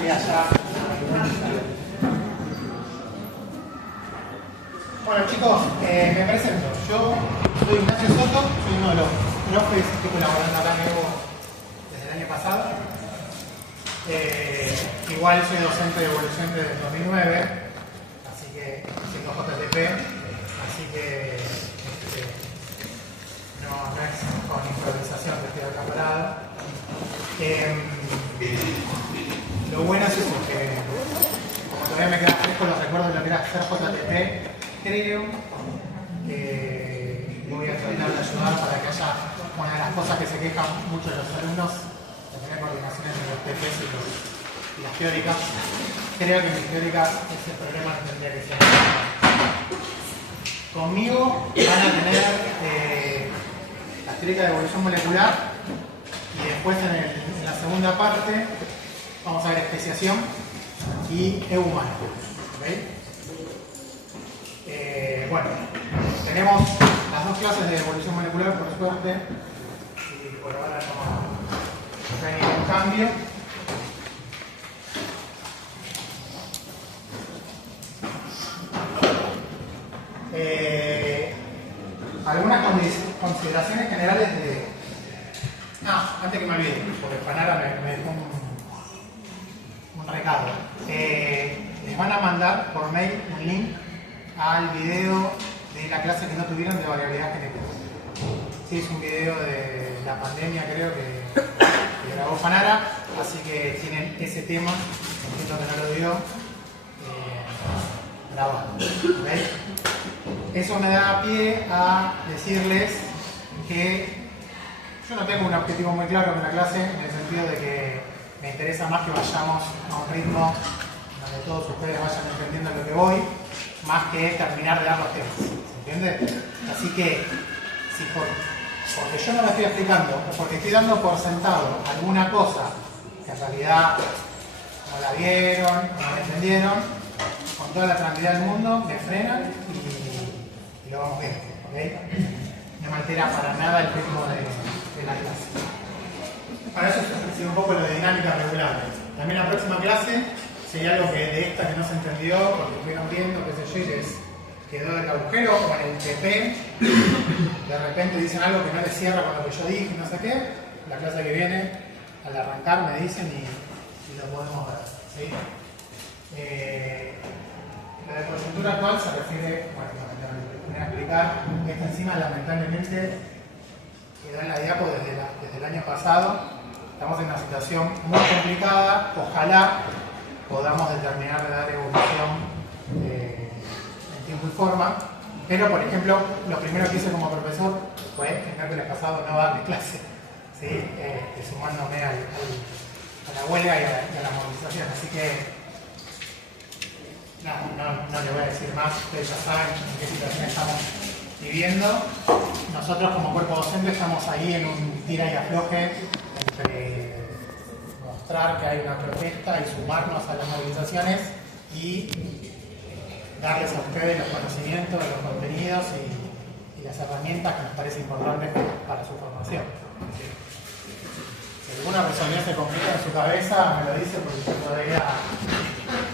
que haya. Bueno chicos, me presento. Yo soy Ignacio Soto, soy uno de los profes que estoy colaborando acá en Evo desde el año pasado. Igual soy docente de evolución desde el 2009, así que siendo JTP, así que no es con improvisación que estoy acá parado. Lo bueno es eso, que como todavía me queda fresco los recuerdos de lo que era ser JTP, creo que voy a tratar de ayudar para que haya una de las cosas que se quejan mucho de los alumnos, de tener coordinaciones entre los TPs y las teóricas. Creo que en mis teóricas ese problema no tendría que ser. Conmigo van a tener las teóricas de evolución molecular y después en la segunda parte vamos a ver especiación y humano. ¿Okay? Bueno, tenemos las dos clases de evolución molecular, por suerte, y por ahora no hay ningún cambio. Algunas consideraciones generales de... antes que me olvide, porque Fanara me dejó un recado. Les van a mandar por mail un link al video de la clase que no tuvieron de variabilidad genética. Sí, es un video de la pandemia, creo que grabó Fanara, así que tienen ese tema, entiendo que no lo dio, grabado. ¿Okay? Eso me da pie a decirles que yo no tengo un objetivo muy claro en la clase, en el sentido de que me interesa más que vayamos a un ritmo donde todos ustedes vayan entendiendo lo que voy, más que terminar de dar los temas, ¿se entiende? Así que, si porque yo no lo estoy explicando, o porque estoy dando por sentado alguna cosa que en realidad no la vieron, no la entendieron, con toda la tranquilidad del mundo, me frenan y lo vamos viendo, ¿ok? No me altera para nada el ritmo de la clase. Para eso es un poco lo de dinámica regular. También la próxima clase sería algo que de esta que no se entendió, porque estuvieron viendo, qué sé yo, y les quedó el agujero o en el TP, de repente dicen algo que no les cierra con lo que yo dije, no sé qué. La clase que viene, al arrancar me dicen y lo podemos ver, ¿sí? La de coyuntura actual se refiere, bueno, voy a explicar, esta enzima lamentablemente quedó en la diapo desde el año pasado. Estamos en una situación muy complicada, ojalá podamos determinar de dar evolución en tiempo y forma, pero por ejemplo, lo primero que hice como profesor fue el miércoles pasado no darle clase, ¿sí? Sumándome a la huelga y a la movilización, así que no le voy a decir más, ustedes ya saben en qué situación estamos viviendo. Nosotros como cuerpo docente estamos ahí en un tira y afloje entre mostrar que hay una protesta y sumarnos a las movilizaciones y darles a ustedes los conocimientos, los contenidos y las herramientas que nos parece importantes para su formación. Si alguna responsabilidad se complica en su cabeza, me lo dice porque yo todavía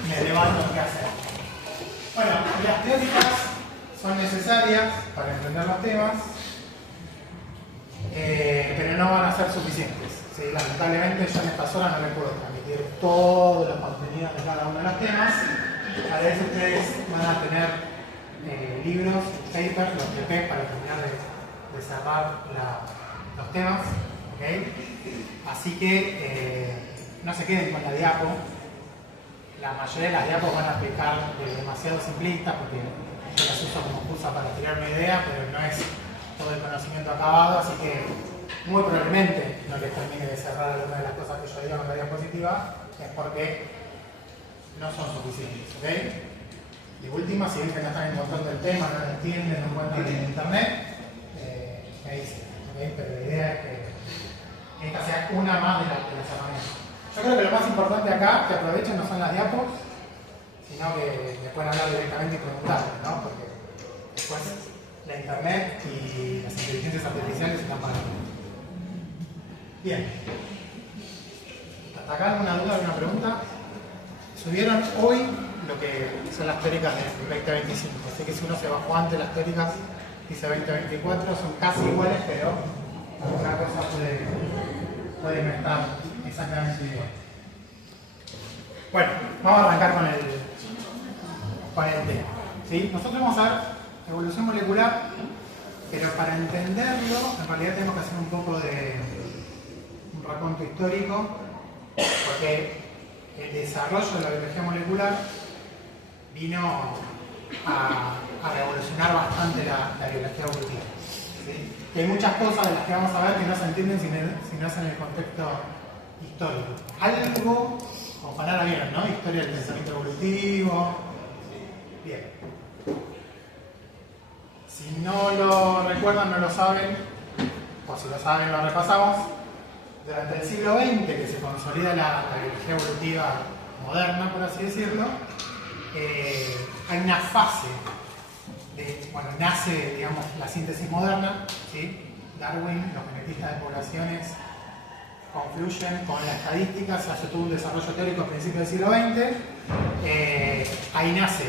me levanto qué hacer. Bueno, las teóricas son necesarias para entender los temas, pero no van a ser suficientes. ¿Sí? Lamentablemente yo en estas horas no les puedo transmitir todos los contenidos de cada uno de los temas. A veces ustedes van a tener libros, papers, los TP para terminar de cerrar los temas. ¿Okay? Así que no se queden con la diapo. La mayoría de las diapos van a explicar demasiado simplistas porque yo las uso como excusa para tirar una idea, pero no es todo el conocimiento acabado, así que muy probablemente no les termine de cerrar alguna de las cosas que yo digo en la diapositiva, es porque no son suficientes, ¿ok? De última, si ven que no están encontrando el tema, no lo entienden, no encuentran en internet, me dicen, ¿okay? Pero la idea es que esta sea una más de las herramientas. Yo creo que lo más importante acá, que aprovechen, no son las diapos, sino que le pueden hablar directamente y preguntarles, ¿no? Porque después la internet y las inteligencias artificiales están pagando. Bien. ¿Hasta acá alguna duda, alguna pregunta? subieron hoy lo que son las teóricas del 2025. Así que si uno se bajó antes las teóricas, dice 2024, son casi iguales, pero alguna cosa puede no estar exactamente igual. Bueno, vamos a arrancar con el tema. ¿Sí? Nosotros vamos a ver evolución molecular, pero para entenderlo, en realidad tenemos que hacer un poco de un raconto histórico, porque el desarrollo de la biología molecular vino a revolucionar bastante la biología evolutiva. ¿Sí? Y hay muchas cosas de las que vamos a ver que no se entienden si no es en el contexto histórico. Algo, como Panara vieron, ¿no? Historia del pensamiento evolutivo. Bien. Si no lo recuerdan, no lo saben, o si lo saben, lo repasamos. Durante el siglo XX, que se consolida la biología evolutiva moderna, por así decirlo, hay una fase bueno, nace, digamos, la síntesis moderna, ¿sí? Darwin, los genetistas de poblaciones confluyen con la estadística, se hace todo un desarrollo teórico a principios del siglo XX, ahí nace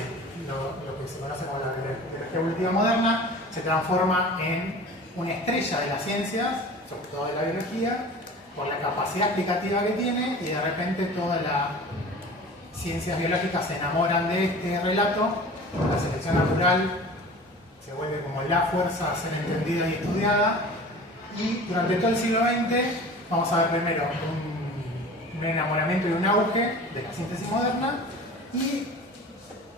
lo que se conoce como la biología evolutiva moderna, se transforma en una estrella de las ciencias, sobre todo de la biología, por la capacidad explicativa que tiene, y de repente todas las ciencias biológicas se enamoran de este relato, la selección natural se vuelve como la fuerza a ser entendida y estudiada, y durante todo el siglo XX vamos a ver primero un enamoramiento y un auge de la síntesis moderna, y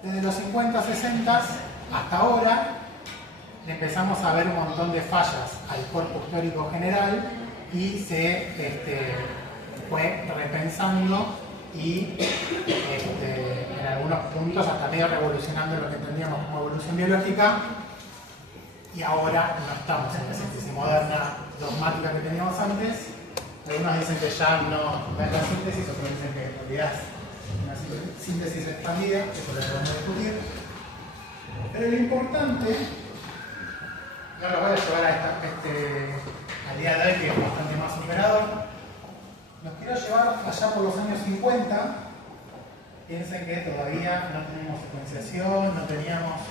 desde los 50, 60 hasta ahora empezamos a ver un montón de fallas al cuerpo histórico general y se fue repensando y en algunos puntos hasta medio revolucionando lo que entendíamos como evolución biológica, y ahora no estamos en la síntesis moderna dogmática que teníamos antes. Algunos dicen que ya no es la síntesis, otros dicen que en realidad es una síntesis expandida, eso lo podemos discutir. Pero lo importante, no lo voy a llevar al día de hoy, que es bastante más superador, los quiero llevar allá por los años 50. Piensen que todavía no teníamos secuenciación, no teníamos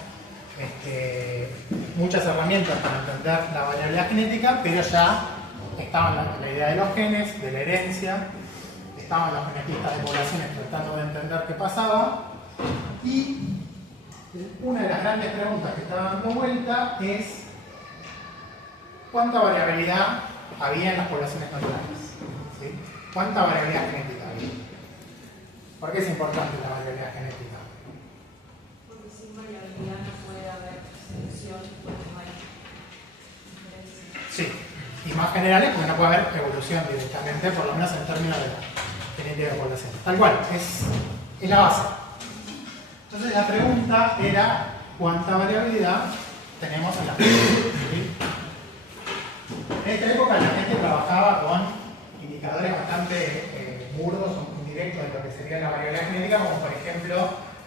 muchas herramientas para entender la variabilidad genética, pero ya estaban la idea de los genes, de la herencia, estaban los genetistas de poblaciones tratando de entender qué pasaba, y una de las grandes preguntas que está dando vuelta es ¿cuánta variabilidad había en las poblaciones naturales? ¿Sí? ¿Cuánta variabilidad genética había? ¿Por qué es importante la variabilidad genética? Porque sin variabilidad no puede haber selección, porque no hay diferencia. Sí, y más generales porque no puede haber evolución directamente, por lo menos en términos de la genética de población. Tal cual, es la base. Entonces la pregunta era ¿cuánta variabilidad tenemos en la genética? ¿Sí? En esta época la gente trabajaba con indicadores bastante burdos o indirectos de lo que sería la variabilidad genética, como por ejemplo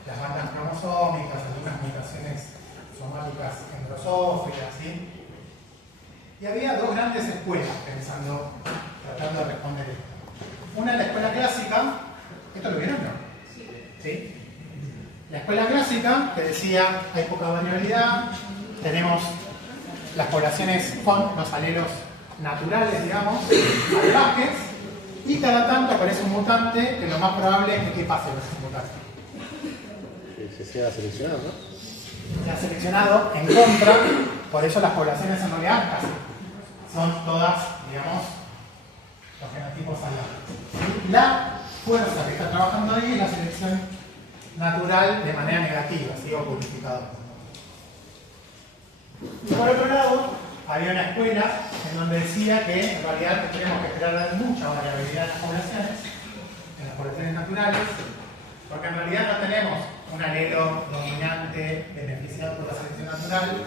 las bandas cromosómicas, algunas mutaciones somáticas en drosófilas, ¿sí? Y había dos grandes escuelas tratando de responder esto. Una es la escuela clásica, ¿esto lo vieron o no? ¿Sí? La escuela clásica que decía hay poca variabilidad, tenemos las poblaciones con los alelos naturales, digamos, salvajes, y cada tanto aparece un mutante que lo más probable es que ¿qué pase con ese mutante? Que se sea seleccionado, ¿no? Se ha seleccionado en contra, por eso las poblaciones en realidad casi son todas, digamos, los genotipos salvajes. La fuerza que está trabajando ahí es la selección natural de manera negativa, ¿sí? O purificadora. Y por otro lado, había una escuela en donde decía que en realidad tenemos que esperar mucha variabilidad en las poblaciones naturales, porque en realidad no tenemos un alelo dominante beneficiado por la selección natural,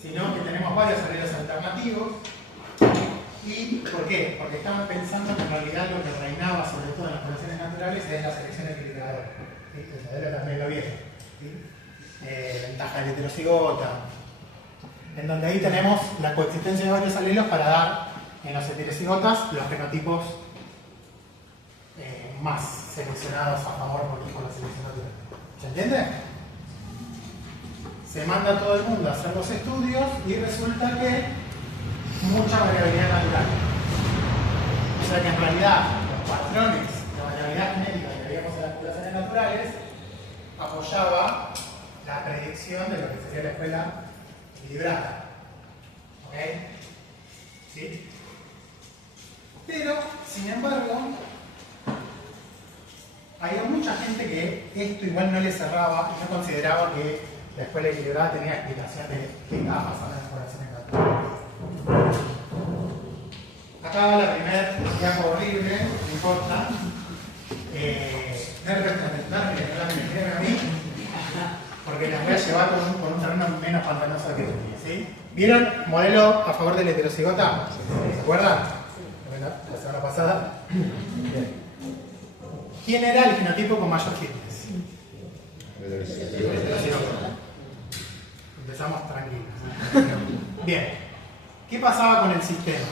sino que tenemos varios alelos alternativos. ¿Y por qué? Porque estaban pensando que en realidad lo que reinaba sobre todo en las poblaciones naturales es la selección equilibradora. ¿Sí? El modelo también lo vieron. ¿Sí? Ventaja del heterocigota, en donde ahí tenemos la coexistencia de varios alelos para dar en los heterocigotas los genotipos más seleccionados a favor por la selección natural. ¿Se entiende? Se manda a todo el mundo a hacer los estudios y resulta que mucha variabilidad natural. O sea que en realidad los patrones de variabilidad genética que veíamos en las poblaciones naturales apoyaba la predicción de lo que sería la escuela equilibrada. ¿Ok? ¿Sí? Pero, sin embargo, había mucha gente que esto igual no le cerraba y no consideraba que la escuela equilibrada tenía explicación de qué estaba pasando en las poblaciones naturales. Acá va la primera diapo horrible, no importa. Miren a mí, porque las voy a llevar por un terreno menos pantanoso que ¿sí? ¿Vieron modelo a favor del heterocigota? ¿Se acuerdan? La semana pasada. Bien. ¿Quién era el genotipo con mayor fitness? Heterocigota. Empezamos tranquilos. Bien. ¿Qué pasaba con el sistema?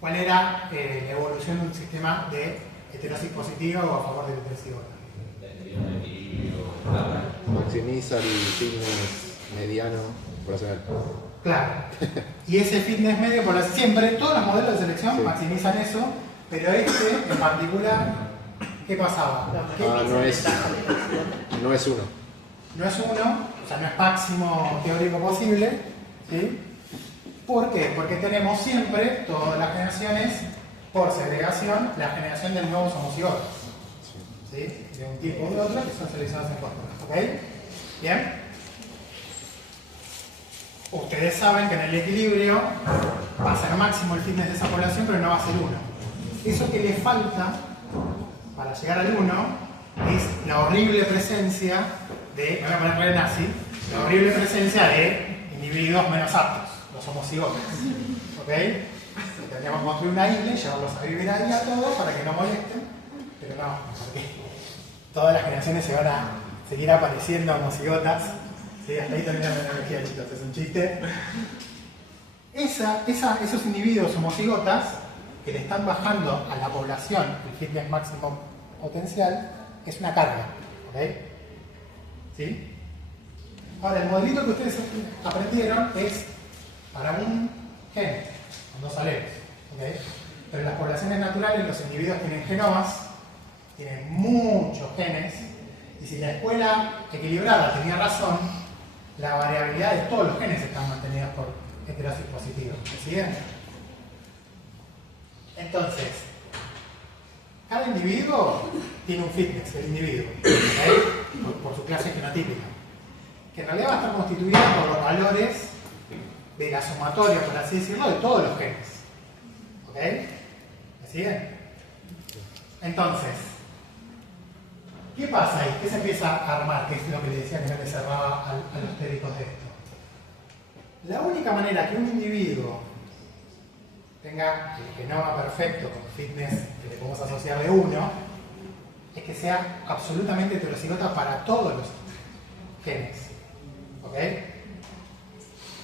¿Cuál era la evolución de un sistema de heterosis positiva o a favor del heterocigota? Maximiza el fitness mediano poblacional. Claro. Y ese fitness medio, por siempre, todos los modelos de selección sí. maximizan eso, pero este en particular, ¿qué pasaba? No es uno. No es uno, o sea, no es máximo teórico posible, ¿sí? ¿Por qué? Porque tenemos siempre, todas las generaciones, por segregación, la generación de nuevos homocigotas, ¿sí? De un tipo u otro que son seleccionados en contra. ¿Ok? ¿Bien? Ustedes saben que en el equilibrio va a ser máximo el fitness de esa población, pero no va a ser 1. Eso que le falta para llegar al 1 es la horrible presencia de, me voy a poner re nazi, la horrible presencia de individuos menos aptos, los homocigotas. ¿Ok? Tendríamos que construir una isla y llevarlos a vivir ahí a todos para que no molesten, pero no, porque todas las generaciones se van a seguir apareciendo homocigotas. Sí, hasta ahí termina la analogía, chicos, es un chiste. Esos individuos homocigotas que le están bajando a la población el fitness máximo potencial es una carga. ¿Ok? ¿Sí? Ahora, el modelito que ustedes aprendieron es para un gen, con 2 alelos. ¿Ok? Pero en las poblaciones naturales los individuos tienen genomas, tienen muchos genes, y si la escuela equilibrada tenía razón, la variabilidad de todos los genes están mantenidas por heterosis positiva. ¿Me siguen? Entonces, cada individuo tiene un fitness, el individuo, ¿okay? por su clase genotípica, que en realidad va a estar constituida por los valores de la sumatoria, por así decirlo, de todos los genes. ¿Ok? ¿Me siguen? Entonces, ¿qué pasa ahí? ¿Qué se empieza a armar? Que es lo que le decía que no le cerraba a los teóricos de esto. La única manera que un individuo tenga el genoma perfecto con fitness que le podemos asociar de 1 es que sea absolutamente heterocigota para todos los genes. ¿Ok?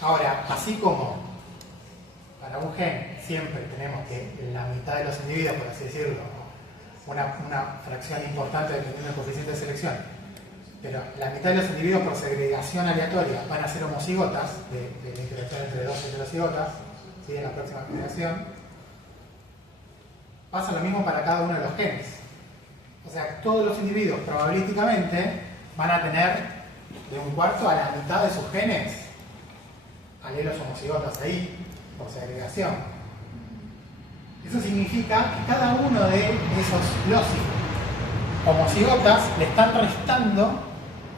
Ahora, así como para un gen siempre tenemos que la mitad de los individuos, por así decirlo, una fracción importante dependiendo del coeficiente de selección, pero la mitad de los individuos por segregación aleatoria van a ser homocigotas de la interacción entre 2 heterocigotas, ¿sí? En la próxima generación. Pasa lo mismo para cada uno de los genes. O sea, todos los individuos probabilísticamente van a tener de 1/4 a la mitad de sus genes alelos homocigotas ahí, por segregación. Eso significa que cada uno de esos loci homocigotas le están restando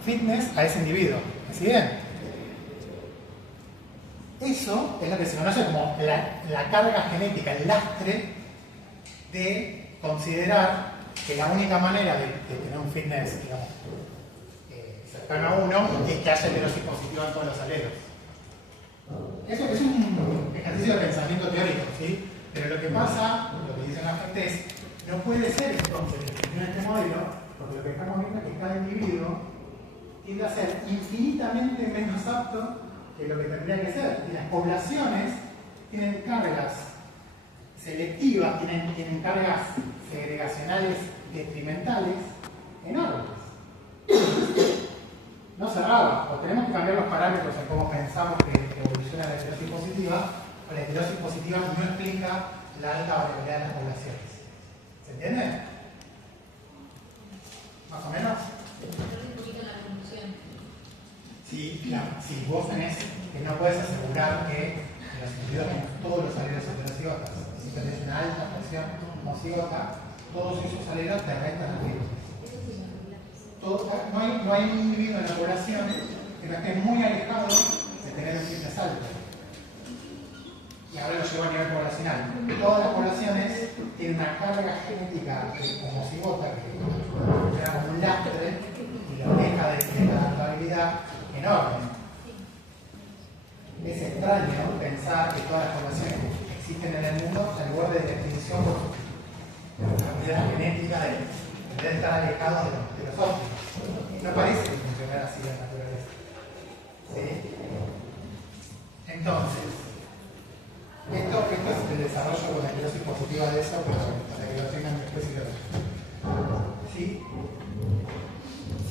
fitness a ese individuo. ¿Me siguen? Eso es lo que se conoce como la carga genética, el lastre de considerar que la única manera de tener un fitness, digamos, cercano a 1 es que haya heterosis positiva en todos los alelos. Eso es un ejercicio de pensamiento teórico, ¿sí? Pero lo que pasa, lo que dicen la gente es, no puede ser entonces en este modelo, porque lo que estamos viendo es que cada individuo tiende a ser infinitamente menos apto que lo que tendría que ser. Y las poblaciones tienen cargas selectivas, tienen cargas segregacionales detrimentales enormes. No cerraba, o tenemos que cambiar los parámetros en cómo pensamos que evoluciona la estereosis positiva, o la estereosis positiva no explica la alta variabilidad de las poblaciones. ¿Se entiende? ¿Más o menos? Si vos tenés que no puedes asegurar que en los individuos tenemos todos los alelos heterocigotas, si tenés una alta porción homocigota, todos esos alelos te restan al virus. No hay un individuo en la población que no esté muy alejado de tener un fitness alto. Y ahora lo llevo a nivel poblacional. Todas las poblaciones tienen una carga genética homocigota que funciona como un lastre y lo deja de la adaptabilidad enorme. Es extraño pensar que todas las poblaciones que existen en el mundo al borde de la extinción por la cualidad genética de estar alejados de los óptimos. No parece funcionar así la naturaleza. ¿Sí? Entonces, esto es el desarrollo con la estereosis positiva de eso, pero para que lo tengan después y lo vean. ¿Sí?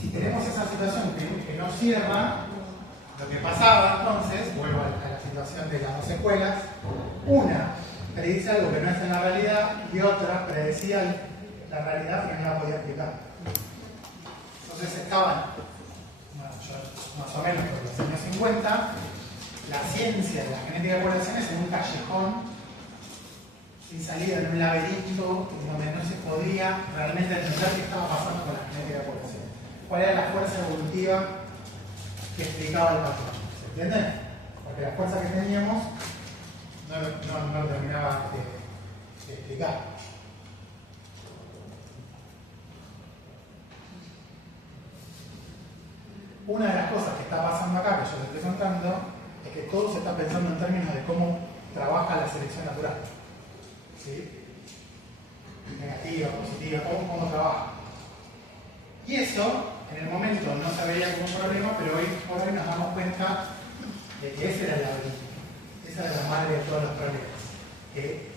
Si tenemos esa situación que no cierra, lo que pasaba entonces, vuelvo a la situación de las dos escuelas, una predice algo que no está en la realidad y otra predecía la realidad que no la podía explicar. Entonces estaban, más o menos por los años 50, la ciencia de la genética de poblaciones en un callejón sin salida, en un laberinto donde no se podía realmente entender qué estaba pasando con la genética de poblaciones. ¿Cuál era la fuerza evolutiva que explicaba el patrón? ¿Se entiende? Porque la fuerza que teníamos no lo terminaba de explicar. Una de las cosas que está pasando acá, que yo les estoy contando, es que todo se está pensando en términos de cómo trabaja la selección natural. ¿Sí? Negativa, positiva, cómo trabaja. Y eso, en el momento, no se veía como un problema, pero hoy por hoy nos damos cuenta de que esa era la madre de todos los problemas. Que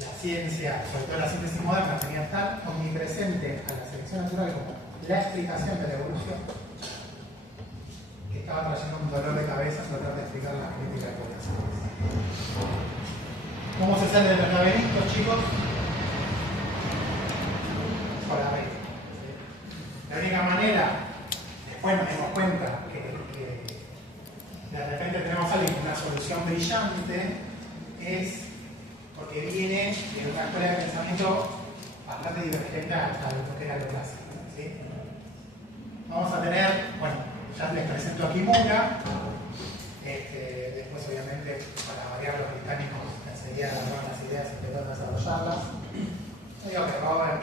la ciencia, sobre todo la síntesis moderna, tenía tan omnipresente a la selección natural como la explicación de la evolución, que estaba trayendo un dolor de cabeza tratar de explicar la genética de poblaciones. ¿Cómo se sale de los laberintos, chicos? Por la regla. La única manera, después nos dimos cuenta que de repente tenemos alguien con una solución brillante, es porque viene de una escuela de pensamiento bastante divergente a lo que era lo clásico. ¿Sí? Vamos a tener, bueno, ya les presento a Kimura, después obviamente para variar los británicos enseguida agarraron las ideas y empezaron a desarrollarlas. No digo que roben,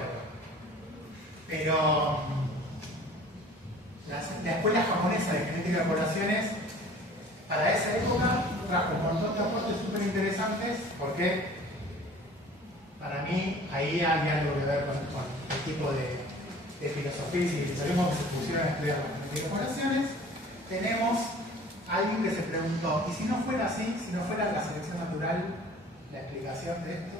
pero la escuela japonesa de genética de poblaciones para esa época trajo un montón de aportes súper interesantes porque para mí ahí había algo que ver con el tipo de filosofía y civilizarismo que se pusieron a estudiar las genética de poblaciones. Tenemos a alguien que se preguntó, ¿y si no fuera así? Si no fuera la selección natural la explicación de esto.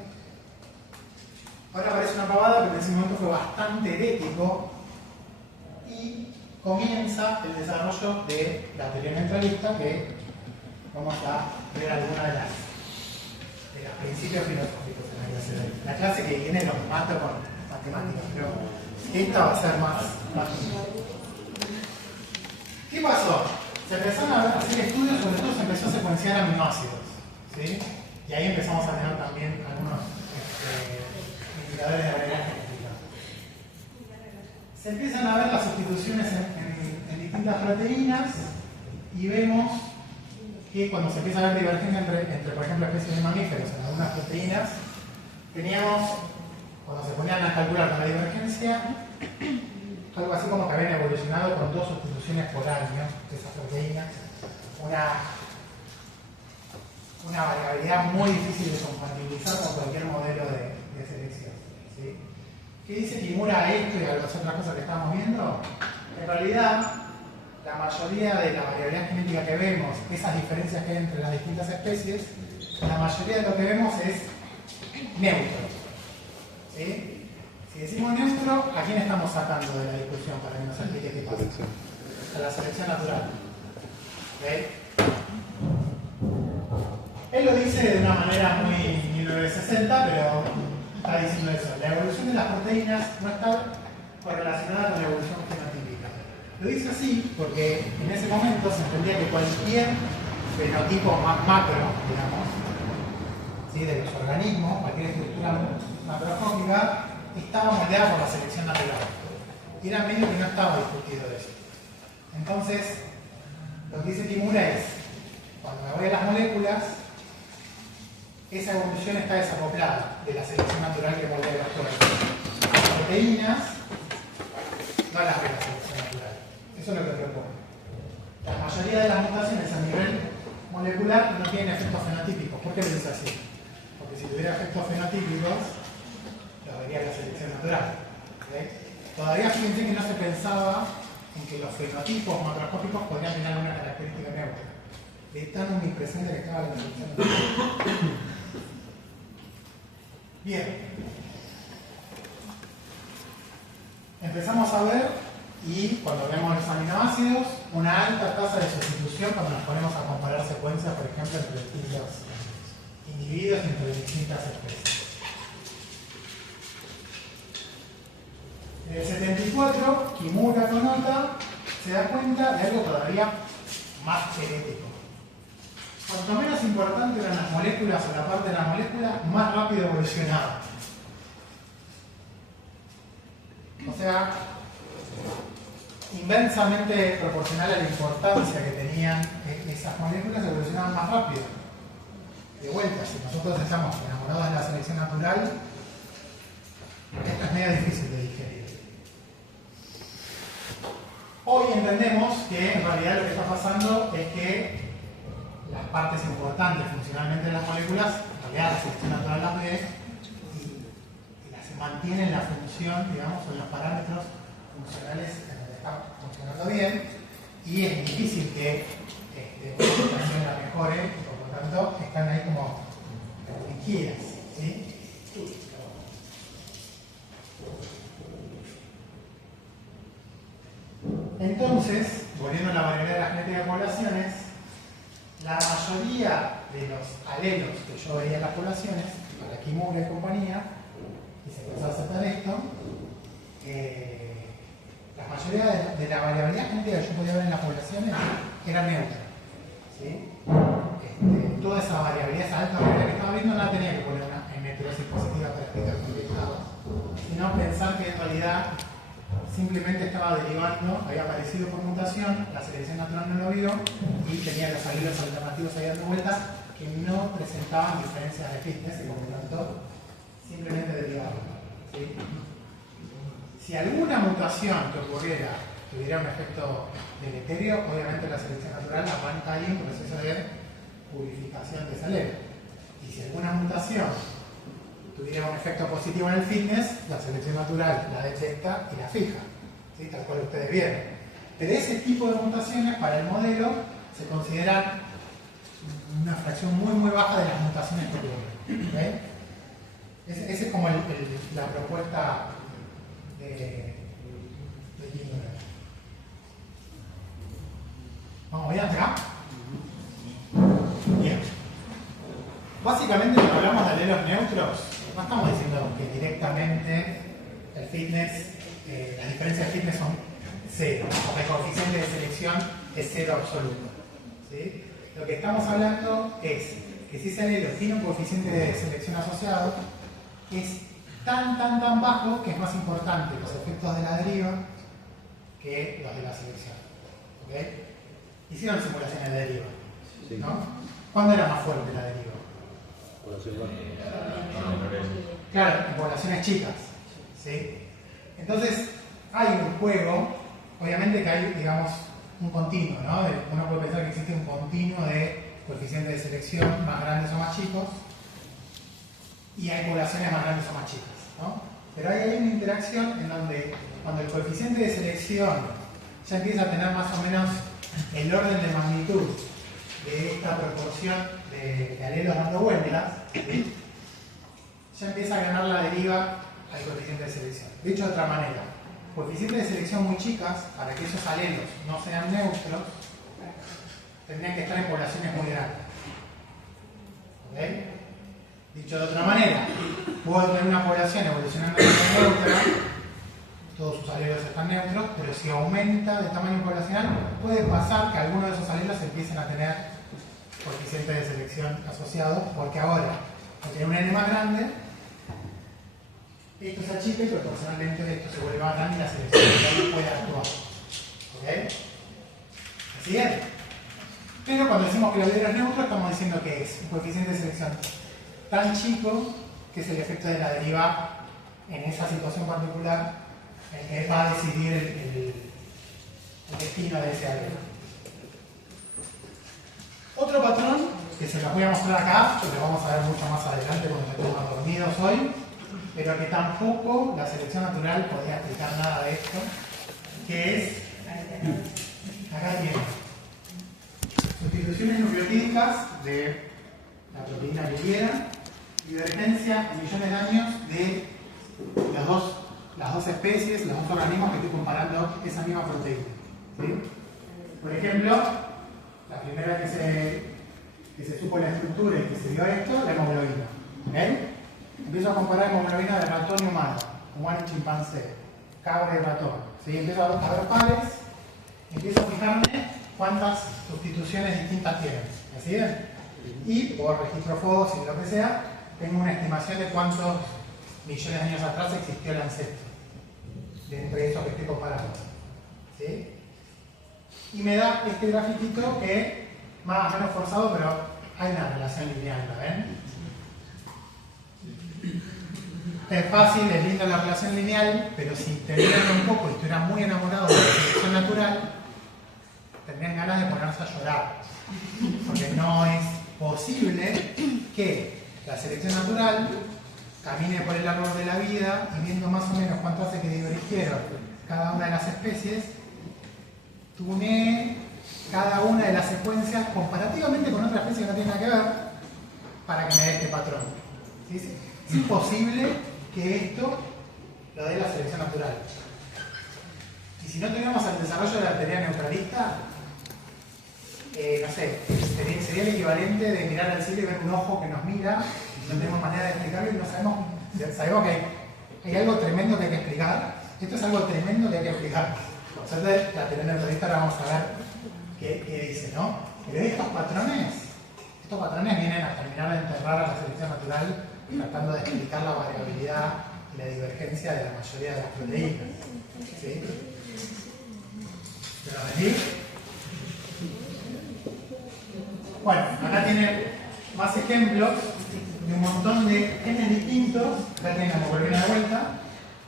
Ahora parece una pavada, pero en ese momento fue bastante herético y comienza el desarrollo de la teoría neutralista, que vamos a ver alguna de los principios filosóficos en la clase de hoy. La clase que viene los mato con matemáticas, pero esta va a ser más ¿qué pasó? Se empezaron a hacer estudios, sobre todo se empezó a secuenciar aminoácidos, ¿sí? Y ahí empezamos a tener también algunos indicadores de variabilidad genética. Se empiezan a ver las sustituciones en distintas proteínas y vemos que cuando se empieza a ver divergencia entre por ejemplo, especies de mamíferos en algunas proteínas, teníamos, cuando se ponían a calcular con la divergencia, algo así como que habían evolucionado con 2 sustituciones por año de esas proteínas, una variabilidad muy difícil de compatibilizar con cualquier modelo de selección. ¿Sí? ¿Qué dice Kimura a esto y a las otras cosas que estamos viendo? En realidad, la mayoría de la variabilidad genética que vemos, esas diferencias que hay entre las distintas especies, la mayoría de lo que vemos es neutro. ¿Sí? Si decimos neutro, ¿a quién estamos sacando de la discusión para que nos explique qué pasa? Selección. A la selección natural. ¿Ok? Él lo dice de una manera muy 1960, pero está diciendo eso. La evolución de las proteínas no está correlacionada con la evolución fenotípica. Lo dice así porque en ese momento se entendía que cualquier fenotipo macro, digamos, ¿sí? De los organismos, cualquier estructura macroscópica, estaba moldeada por la selección natural. Y era medio que no estaba discutido eso. Entonces, lo que dice Kimura es, cuando me voy a las moléculas, esa evolución está desacoplada de la selección natural que moldea los cuerpos. Las proteínas no las ve la selección natural. Eso es lo que propone. La mayoría de las mutaciones a nivel molecular no tienen efectos fenotípicos. ¿Por qué lo dice así? Porque si tuviera efectos fenotípicos, lo vería la selección natural. ¿Okay? Todavía fíjense que no se pensaba en que los fenotipos macroscópicos podrían tener alguna característica neutra. De tan omnipresente que estaba la selección natural. Bien. Empezamos a ver, y cuando vemos los aminoácidos, una alta tasa de sustitución cuando nos ponemos a comparar secuencias, por ejemplo, entre distintos individuos y entre distintas especies. En el 74, Kimura con Ota se da cuenta de algo todavía más genético. Cuanto menos importante eran las moléculas o la parte de la molécula, más rápido evolucionaba. O sea, inversamente proporcional a la importancia que tenían esas moléculas, evolucionaban más rápido. De vuelta, si nosotros estamos enamorados de la selección natural, esto es medio difícil de digerir. Hoy entendemos que en realidad lo que está pasando es que las partes importantes funcionalmente de las moléculas, en realidad la selección natural las ve y las mantiene en la función, digamos, en los parámetros funcionales en donde está funcionando bien, y es difícil que una mutación la mejore, y por lo tanto están ahí como restringidas, ¿sí? Entonces, volviendo a la variabilidad de la genética de poblaciones, la mayoría de los alelos que yo veía en las poblaciones, para Kimura y compañía, y se empezó a aceptar esto, la mayoría de la variabilidad genética que yo podía ver en las poblaciones era neutra. ¿Sí? Toda esa variabilidad, esa alta variabilidad que estaba viendo, no la tenía que poner en heterosis positiva para explicar por qué estaba, sino pensar que en realidad simplemente estaba derivando, había aparecido por mutación, la selección natural no lo vio y tenía los alelos alternativos ahí dando vueltas que no presentaban diferencias de fitness y por lo tanto simplemente derivaban. ¿Sí? Si alguna mutación que ocurriera tuviera un efecto deleterio, obviamente la selección natural arranca ahí un proceso de purificación de ese alelo. Y si alguna mutación tuviera un efecto positivo en el fitness, la selección natural la detecta y la fija, ¿sí? Tal cual ustedes vieron. Pero ese tipo de mutaciones para el modelo se consideran una fracción muy baja de las mutaciones que ocurren. ¿Okay? Esa es como la propuesta de Kimura. ¿Vamos bien hasta acá? Bien. Básicamente cuando hablamos de alelos neutros, no estamos diciendo que directamente el fitness, las diferencias de fitness son cero, o el coeficiente de selección es cero absoluto. ¿Sí? Lo que estamos hablando es que si ese alelo tiene un coeficiente de selección asociado, es tan bajo que es más importante los efectos de la deriva que los de la selección. ¿Okay? Hicieron simulaciones de deriva, Sí. ¿no? ¿Cuándo era más fuerte la deriva? Población baja. Claro, en poblaciones chicas. ¿Sí? Entonces, hay un juego, obviamente que hay, digamos, un continuo, ¿no? Uno puede pensar que existe un continuo de coeficientes de selección más grandes o más chicos, y hay poblaciones más grandes o más chicas, ¿no? Pero hay una interacción en donde, cuando el coeficiente de selección ya empieza a tener más o menos el orden de magnitud de esta proporción de alelos dando vueltas, ¿sí? Ya empieza a ganar la deriva al coeficiente de selección. Dicho de otra manera, coeficientes de selección muy chicas, para que esos alelos no sean neutros, tendrían que estar en poblaciones muy grandes. ¿Ok? Dicho de otra manera, puedo tener una población evolucionando de manera neutra, todos sus alelos están neutros, pero si aumenta de tamaño poblacional, puede pasar que algunos de esos alelos empiecen a tener coeficientes de selección asociados, porque ahora, al tener un N más grande, esto se achica y proporcionalmente esto se vuelve más grande y la selección no puede actuar. ¿Ok? ¿Así es? Pero cuando decimos que el alelo es neutro, estamos diciendo que es un coeficiente de selección tan chico que es el efecto de la deriva en esa situación particular el que va a decidir el destino de ese alelo. Otro patrón que se los voy a mostrar acá, que lo vamos a ver mucho más adelante cuando estemos más dormidos hoy, pero que tampoco la selección natural podía explicar nada de esto, que es, acá tiene, sustituciones nucleotídicas de la proteína que quiera, divergencia en millones de años de las dos especies, los dos organismos que estoy comparando esa misma proteína. ¿Sí? Por ejemplo, la primera que se supo la estructura y que se vio esto, la hemoglobina. ¿Okay? Empiezo a comparar hemoglobina de ratón y humano, humano y chimpancé, cabra y ratón. ¿Sí? Empiezo a ver pares, empiezo a fijarme cuántas sustituciones distintas tienen. ¿Así bien? Y por registro fósil y lo que sea, tengo una estimación de cuántos millones de años atrás existió el ancestro de entre esos que estoy comparando. ¿Sí? Y me da este grafiquito que, más o menos forzado, pero hay una relación lineal, ¿la ven? Es fácil, es linda la relación lineal, pero si te vieran un poco y estuvieran muy enamorados de la selección natural, tendrían ganas de ponerse a llorar. Porque no es posible que la selección natural camine por el árbol de la vida y viendo más o menos cuánto hace que divergieron cada una de las especies, tunee cada una de las secuencias comparativamente con otra especie que no tiene nada que ver para que me dé este patrón. ¿Sí? Es imposible que esto lo dé la selección natural. Y si no tenemos el desarrollo de la teoría neutralista, no sé, sería el equivalente de mirar al cielo y ver un ojo que nos mira, no tenemos manera de explicarlo y no sabemos que hay algo tremendo que hay que explicar. Esto es algo tremendo que hay que explicar. Entonces, la teoría neutralista ahora vamos a ver qué dice, ¿no? Pero estos patrones vienen a terminar de enterrar a la selección natural tratando de explicar la variabilidad y la divergencia de la mayoría de las proteínas. ¿Sí? ¿Pero venir? Bueno, acá tiene más ejemplos de un montón de genes distintos. Acá tienen la hemoglobina de vuelta.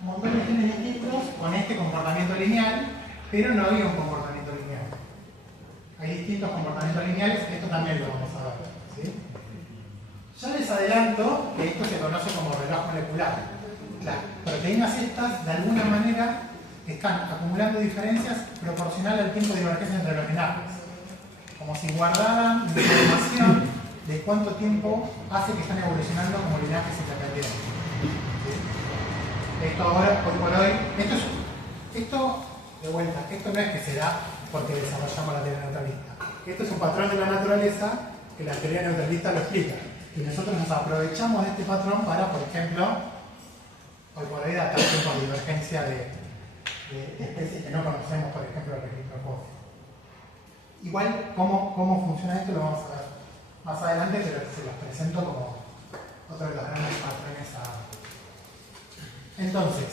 Un montón de genes distintos con este comportamiento lineal, pero no había un comportamiento lineal. Hay distintos comportamientos lineales, esto también lo vamos a ver. ¿Sí? Ya les adelanto que esto se conoce como reloj molecular. Las proteínas estas, de alguna manera, están acumulando diferencias proporcional al tiempo de divergencia entre los linajes. Como si guardaran información de cuánto tiempo hace que están evolucionando como linajes independientes. ¿Sí? Esto ahora, hoy por hoy, esto de vuelta, esto no es que se da porque desarrollamos la teoría neutralista. Esto es un patrón de la naturaleza que la teoría neutralista lo explica. Y nosotros nos aprovechamos de este patrón para, por ejemplo, hoy por hoy datar tiempos de divergencia de especies que no conocemos, por ejemplo, el registro fósil. Igual, cómo funciona esto lo vamos a ver más adelante, pero se los presento como otro de los grandes patrones a... Entonces,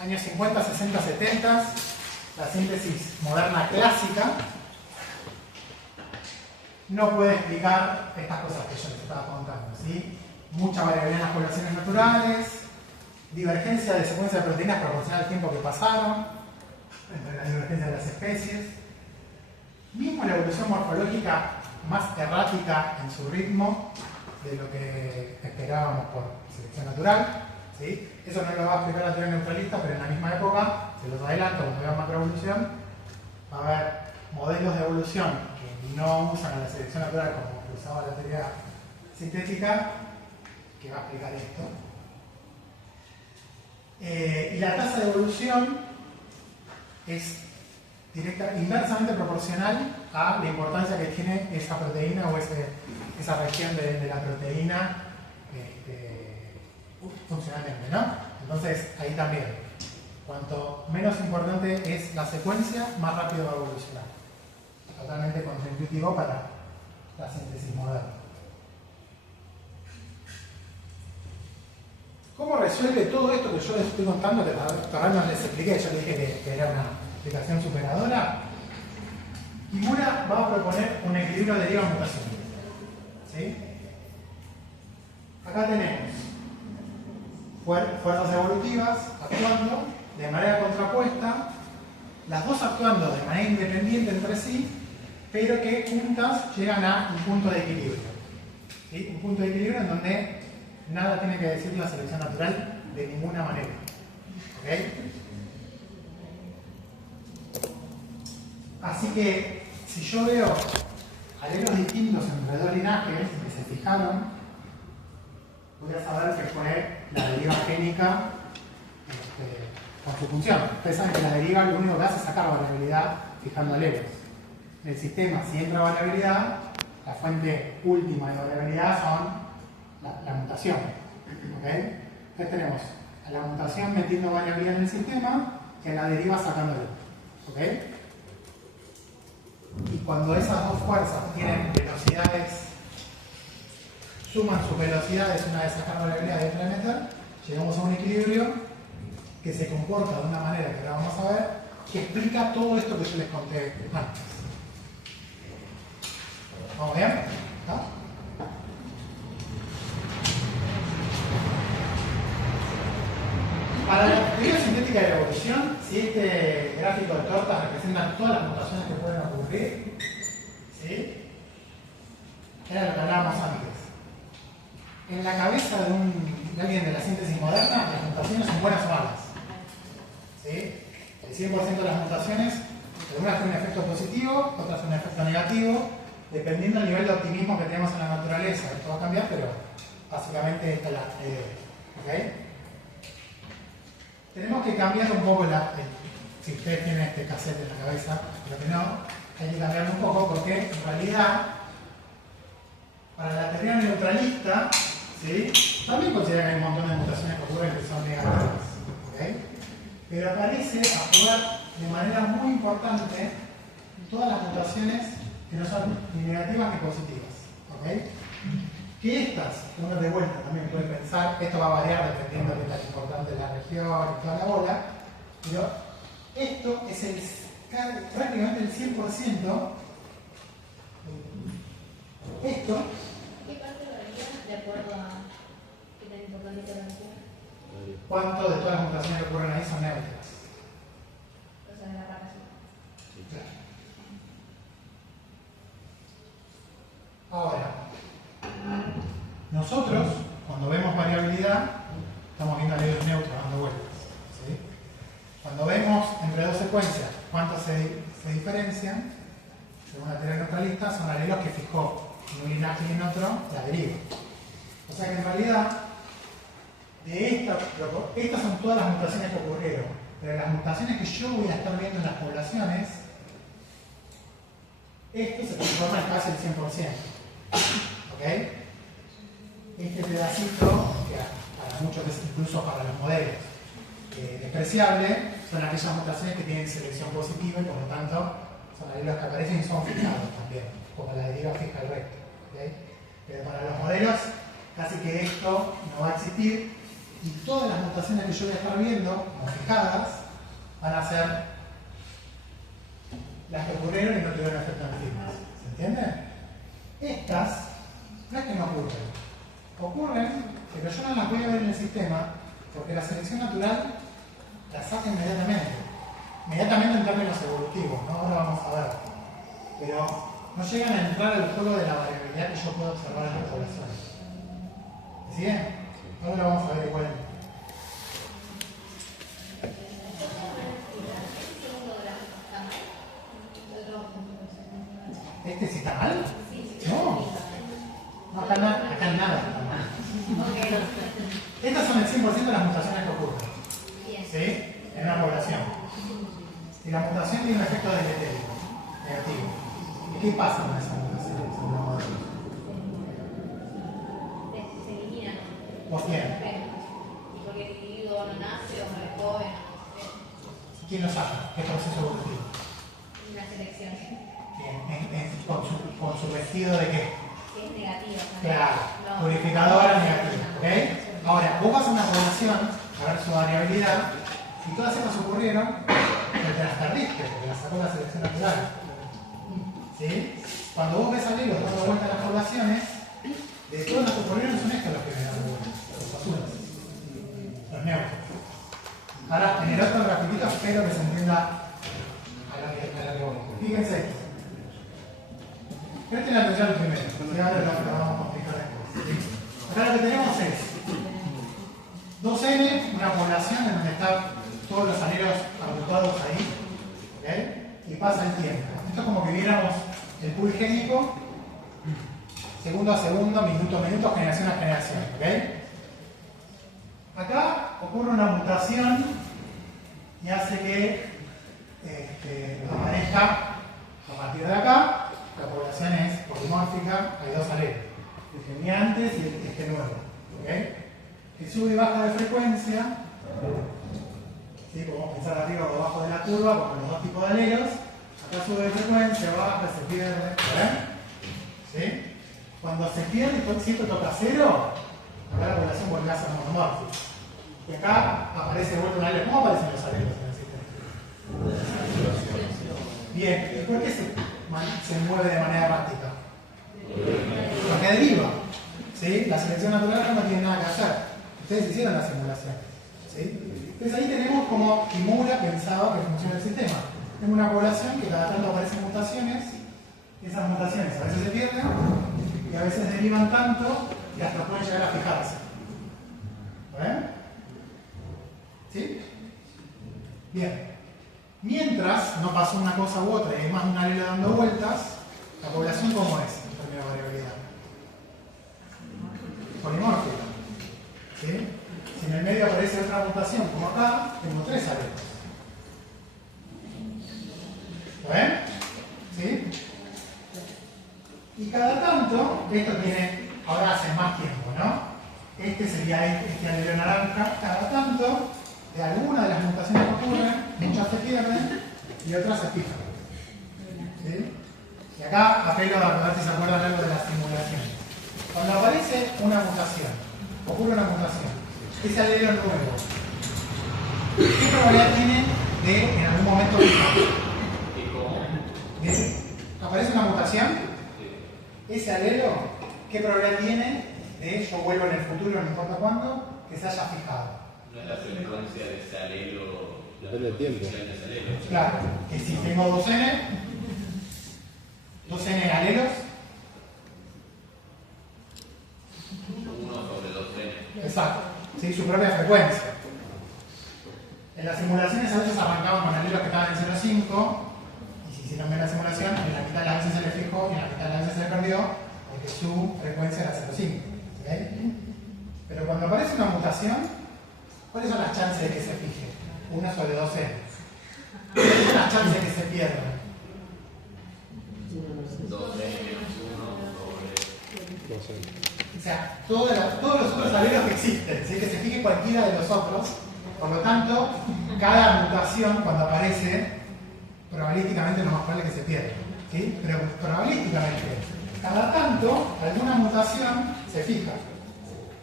años 50, 60, 70, la síntesis moderna clásica no puede explicar estas cosas que yo les estaba contando, ¿sí? Mucha variabilidad en las poblaciones naturales, divergencia de secuencia de proteínas proporcional al tiempo que pasaron, entre la divergencia de las especies, mismo la evolución morfológica más errática en su ritmo de lo que esperábamos por selección natural, ¿sí? Eso no lo va a explicar la teoría neutralista, pero en la misma época, se los adelanto, cuando vean macroevolución, va a haber modelos de evolución que no usan a la selección natural como usaba la teoría sintética, que va a explicar esto. Y la tasa de evolución es inversamente proporcional a la importancia que tiene esa proteína o esa región de la proteína funcionalmente, ¿no? Entonces, ahí también, cuanto menos importante es la secuencia, más rápido va a evolucionar. Totalmente contraintuitivo para la síntesis moderna. ¿Cómo resuelve todo esto que yo les estoy contando? Que todavía no les expliqué, yo les dije que era una explicación superadora. Kimura va a proponer un equilibrio deriva-mutación. ¿Sí? Acá tenemos fuerzas evolutivas actuando de manera contrapuesta, las dos actuando de manera independiente entre sí, pero que juntas llegan a un punto de equilibrio. ¿Sí? Un punto de equilibrio en donde nada tiene que decir la selección natural de ninguna manera. ¿Ok? Así que si yo veo alelos distintos entre dos linajes que se fijaron, voy a saber que fue la deriva génica con su función. Ustedes saben que la deriva lo único que hace es sacar variabilidad fijando alelos. En el sistema, si entra variabilidad, la fuente última de variabilidad son la mutación. ¿Okay? Entonces tenemos a la mutación metiendo variabilidad en el sistema y a la deriva sacándolo. ¿Okay? Y cuando esas dos fuerzas tienen velocidades, suman sus velocidades, una de sacar variabilidad y otra de meter, llegamos a un equilibrio que se comporta de una manera que ahora vamos a ver, que explica todo esto que yo les conté antes. ¿Vamos bien? ¿No? Para la teoría sintética de la evolución, si este gráfico de tortas representa todas las mutaciones que pueden ocurrir, ¿sí? Era lo que hablábamos antes. En la cabeza de alguien de la síntesis moderna, las mutaciones son buenas o malas. ¿Sí? El 100% de las mutaciones, algunas tienen un efecto positivo, otras un efecto negativo, dependiendo del nivel de optimismo que tenemos en la naturaleza. Esto va a cambiar, pero básicamente esta es la idea. ¿Okay? Tenemos que cambiar un poco si ustedes tienen este cassette en la cabeza, pero que no, hay que cambiarlo un poco porque en realidad para la teoría neutralista, ¿sí? También considera que hay un montón de mutaciones que ocurren que son negativas. ¿Okay? Pero aparece a jugar de manera muy importante todas las mutaciones que no son ni negativas ni positivas. ¿Okay? Que estas, uno de vuelta también puede pensar, esto va a variar dependiendo de la importante de la región y toda la bola, pero esto es prácticamente el 100%. Esto. ¿Qué parte varía de acuerdo a qué tan importante es la región? ¿Cuánto de todas las mutaciones que ocurren ahí son neutras? O sea, de la rara sí. Claro. Ahora, nosotros, cuando vemos variabilidad, estamos viendo alelos neutros dando vueltas. ¿Sí? Cuando vemos entre dos secuencias cuántos se diferencian, según la teoría neutralista, son alelos que fijó en un linaje y en otro la deriva. O sea que en realidad, estas son todas las mutaciones que ocurrieron, pero las mutaciones que yo voy a estar viendo en las poblaciones, esto se transforma en casi el 100%. ¿Ok? Este pedacito, que para muchos, incluso para los modelos, despreciable, son aquellas mutaciones que tienen selección positiva y por lo tanto son alelos que aparecen y son fijados también, como la deriva fija el recto. ¿Okay? Pero para los modelos, casi que esto no va a existir y todas las mutaciones que yo voy a estar viendo, como fijadas, van a ser las que ocurrieron y no tuvieron efecto en firmas. ¿Se entiende? Estas no es que no ocurren, pero yo no las voy a ver en el sistema porque la selección natural la saca inmediatamente en términos evolutivos, ¿no? Ahora vamos a ver, pero no llegan a entrar al juego de la variabilidad que yo puedo observar en las poblaciones. ¿Me siguen? Ahora vamos a ver igual. ¿Este sí está mal? No, acá nada está mal. Estas son el 100% de las mutaciones que ocurren. mutación. Si la mutación tiene un efecto deletético, negativo, ¿qué pasa con esa mutación? Se eliminan. ¿Por quién? Y porque el individuo no nace o no es joven, no sé. ¿Quién lo saca? ¿Qué proceso evolutivo? Una selección. Bien, con su vestido de qué? Que es negativa. Claro, No. purificadora negativa. ¿Ok? Ahora, vos vas a una población a ver su variabilidad y todas estas ocurrieron porque te las perdiste, porque las sacó la selección natural. ¿Sí? Cuando vos ves alelos dando vuelta a las poblaciones, de todos los que ocurrieron son estos los que me dan vuelta, los azules, los neutros. Ahora, en el otro rapidito espero que se entienda a lo que voy. Fíjense esto. Presten atención al primero, si ahora lo vamos a complicar después. ¿Sí? Acá lo que tenemos es 2N, una población en donde están todos los alelos agrupados ahí, ¿ok? Y pasa el tiempo. Esto es como que viéramos el pool génico segundo a segundo, minuto a minuto, generación a generación, ¿ok? Acá ocurre una mutación y hace que aparezca a partir de acá. La población es polimórfica, hay dos alelos, el que venía antes y el que esté nuevo, ¿ok? Que sube y baja de frecuencia, ¿sí? Podemos pensar arriba o abajo de la curva, como los dos tipos de alelos. Acá sube de frecuencia, baja, se pierde, ¿ven? ¿Sí? Cuando se pierde, si esto toca cero, acá la población vuelve a ser monomórfica. Y acá aparece de vuelta un alelo. ¿Cómo aparecen los alelos en el sistema? Bien, ¿y por qué se mueve de manera errática? Porque deriva. ¿Sí? La selección natural no tiene nada que hacer. Ustedes hicieron la simulación. ¿Sí? Entonces ahí tenemos como Kimura pensaba que funciona el sistema. Tenemos una población que cada tanto aparecen mutaciones, y esas mutaciones a veces se pierden y a veces derivan tanto que hasta pueden llegar a fijarse. ¿Ven? ¿Sí? Bien. Mientras no pasó una cosa u otra y hay más de un alelo dando vueltas, la población ¿cómo es en términos de variabilidad? Polimórfica. ¿Sí? Si en el medio aparece otra mutación como acá, tengo tres alelos. ¿Lo ven? ¿Sí? Y cada tanto, esto tiene, ahora hace más tiempo, ¿no? Este sería este alelo naranja, cada tanto, de alguna de las mutaciones que ocurren, muchas se pierden y otras se fijan. ¿Sí? Y acá apelo a ver si se acuerdan algo de las simulaciones. Cuando aparece una mutación, ocurre una mutación, ese alelo nuevo, ¿qué probabilidad tiene de en algún momento fijar? Aparece una mutación, ese alelo, ¿qué probabilidad tiene de yo vuelvo en el futuro, no importa cuándo, que se haya fijado? No es la frecuencia de ese alelo, depende del tiempo. Claro, que si tengo 2N alelos, 1 sobre 2N. exacto, ¿sí? Su propia frecuencia. En las simulaciones a veces arrancaban con alelos que estaban en 0,5 y si hicieron bien la simulación, en la mitad de las veces se le fijó y en la mitad de las veces se le perdió porque su frecuencia era 0,5. ¿Okay? Pero cuando aparece una mutación, ¿cuáles son las chances de que se fije? 1 sobre 2N. ¿Cuáles son las chances de que se pierda? 2N menos 1 sobre... O sea, todos los otros alelos que existen, ¿sí? Que se fije cualquiera de los otros. Por lo tanto, cada mutación cuando aparece, probabilísticamente es lo más probable que se pierda. ¿Sí? Pero probabilísticamente, cada tanto, alguna mutación se fija.